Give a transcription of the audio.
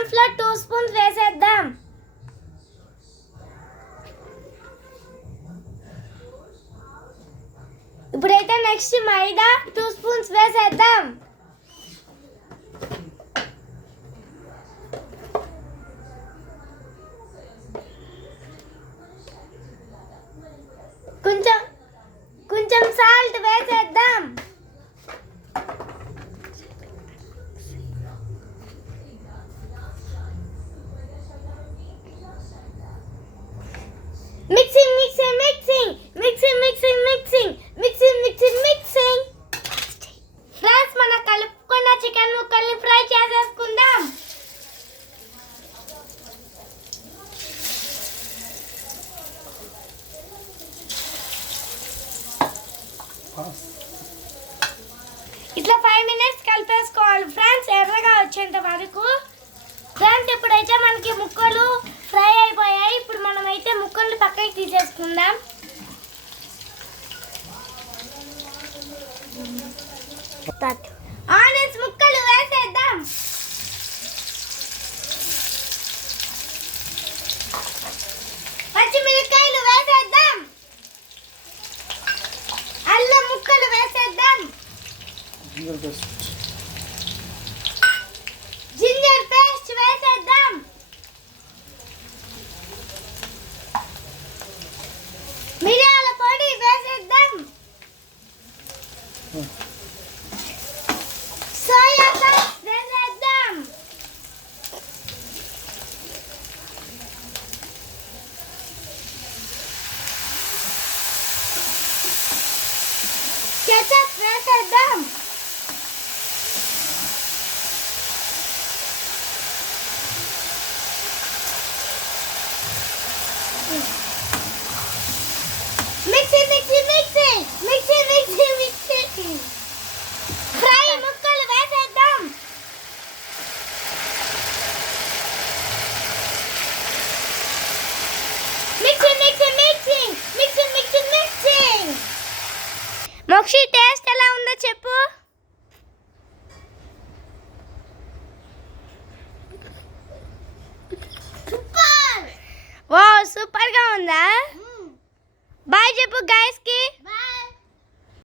Corn flour 2 స్పూన్స్ వేసేద్దాం. ఇప్పుడైతే నెక్స్ట్ మైదా 2 స్పూన్స్ వేసేద్దాం. కొంచెం సాల్ట్ వేసేద్దాం. Mixing mixing mixing mixing mixing mixing mixing mixing mixing. Friends, మన కలుపుకున్న చికెన్ ముక్కల్ని ఫ్రై చేసేసుకుందాం. ఇట్లా 5 మినిట్స్ కలిపేసుకోవాలి ఫ్రెండ్స్, ఎర్రగా వచ్చేంత వరకు. ఫ్రెండ్స్, ఇప్పుడైతే మనకి ముక్కలు ఫ్రై అయిపోయాయి. ఇప్పుడు మనమైతే ముక్కలు పక్కకి తీసేసుకుందాం. ఆనియన్స్ ముక్కలు వేసేద్దాం. పచ్చిమిరపకాయలు వేసేద్దాం. అల్లం ముక్కలు వేసేద్దాం. జింజర్ పేస్ట్ వేసేద్దాం. మిరియాల పొడి వేసేద్దాం. సోయా సాస్ వేసేద్దాం. కెచప్ వేసేద్దాం. Mixie mixie mixie mixie mixie mixie. Fry ముక్కలు వేసేద్దాం. Mixie mixie mixie mixie mixie mixie. Mokshi, టేస్ట్ ఎలా ఉందో చెప్పు. సూపర్. వా, సూపర్ గా ఉందా? బాయ్ చెప్పు గైస్ కి.